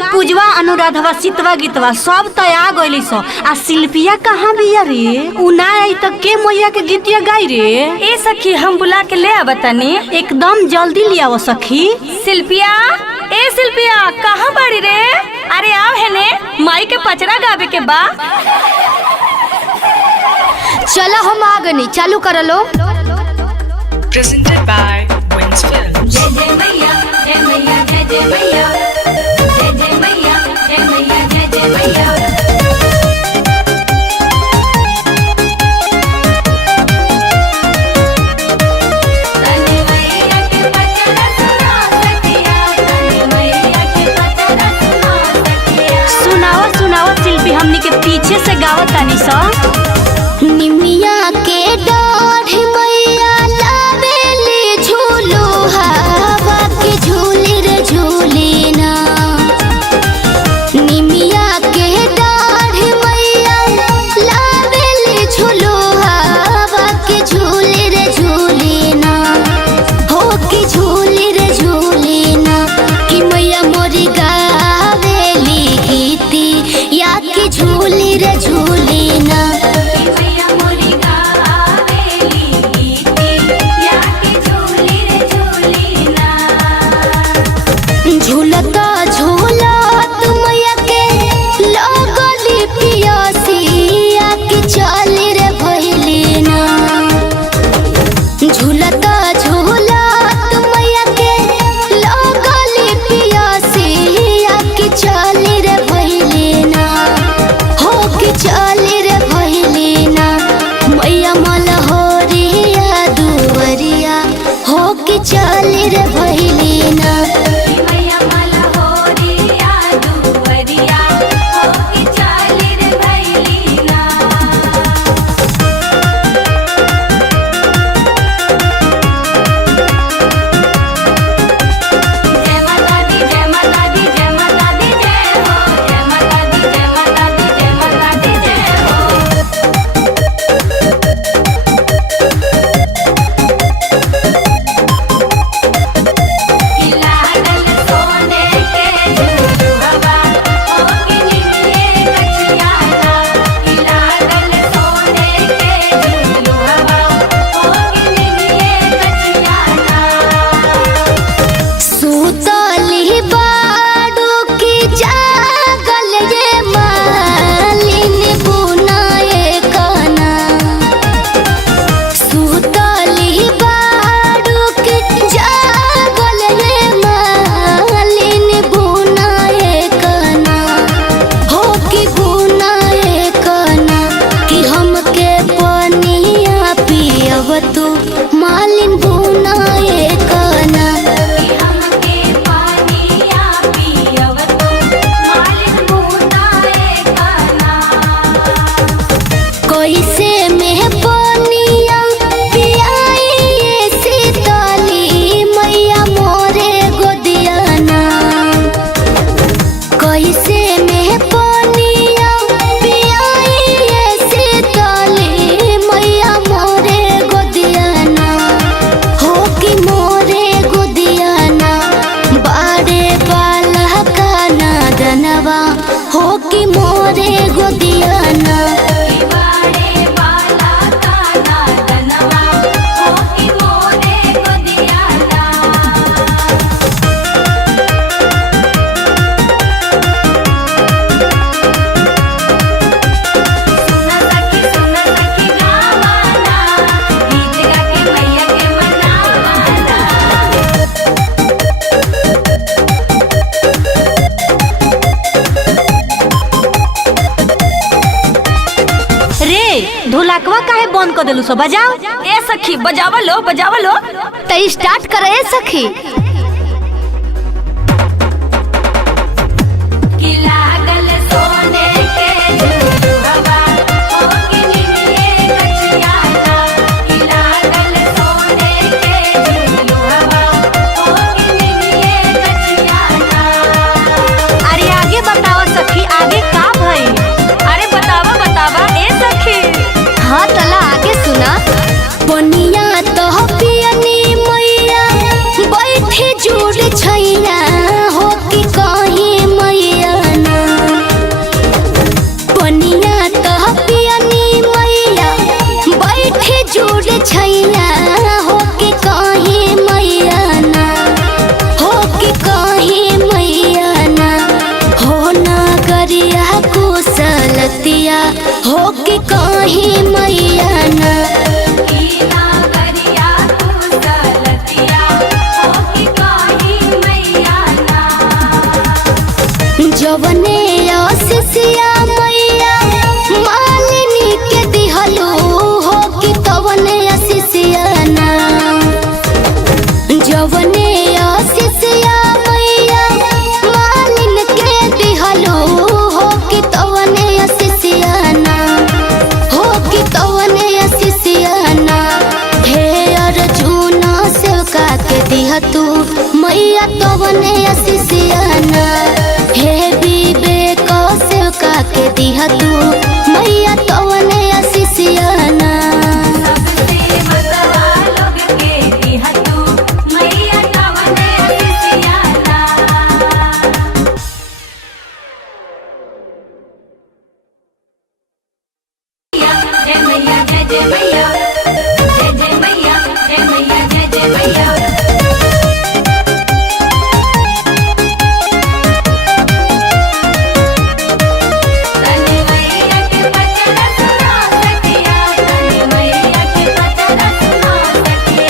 रे पूजवा अनुराधवा सीतवा गीतवा सब तया गइली सो आ शिल्पिया कहाँ बिया रे? उ ना आई त के मैया के गीतिया गाई रे? ए सखी हम बुला के ले आवा तनी। एकदम जल्दी ले आओ सखी। शिल्पिया, ए शिल्पिया कहाँ बाड़ी रे? अरे आओ है ने माई के पचरा गावे के बा। चलो हम आ गनी, चालू कर लो। Presented by Wins Films. जय जय मैया, जय मैया, जय जय मैया, जय जय मैया, जय मैया, जय जय मैया। सुनाओ सुनाओ शिल्पी, हमनी के पीछे से गावत तानी सा। निमिया के डाढ़ मैया लावेली झूलो हवा के झूली रे झूली ना। निमिया के डाढ़ मैया लावेली झूलो हवा के झूली रे झूली ना। हो के झूली रे झूली ना कि मैया मोरी गावेली गीती या के झूली रे झूली ना। झूलता झूलत मैया के लगली पियासिया के चली रे भइली ना। झूलता झूलत मैया के लगली पियासिया के चली रे भइली ना। हो के चली रे भइली ना। मैया मलहोरिया दुवरिया हो के चली रे भइली ना। मालिन बुनाए काना कैसे में पनिया पियाई सीतली मैया मोरे गोदियाना। कैसे में पनिया पियाई सीतली मैया मोरे गोदियाना। हो कि मोरे गोदियाना बाड़े वाला काना दनवा हो कि मोरे गोदियाना। ढोलकवा काहे बंद कर देलू? सो बजाओ। ए सखी बजावा लो, बजावा लो। तो स्टार्ट करे सखी। अरे आगे बताओ सखी, आगे का भई? अरे बतावा बतावा ए सखी। हाँ तला आगे सुना। पनिया तो पियनी मैया बैठे दिह तू मैया तवने असिसियाना हे विवेक सेवका के दिह तू मैया तवने असिसियाना जय मैया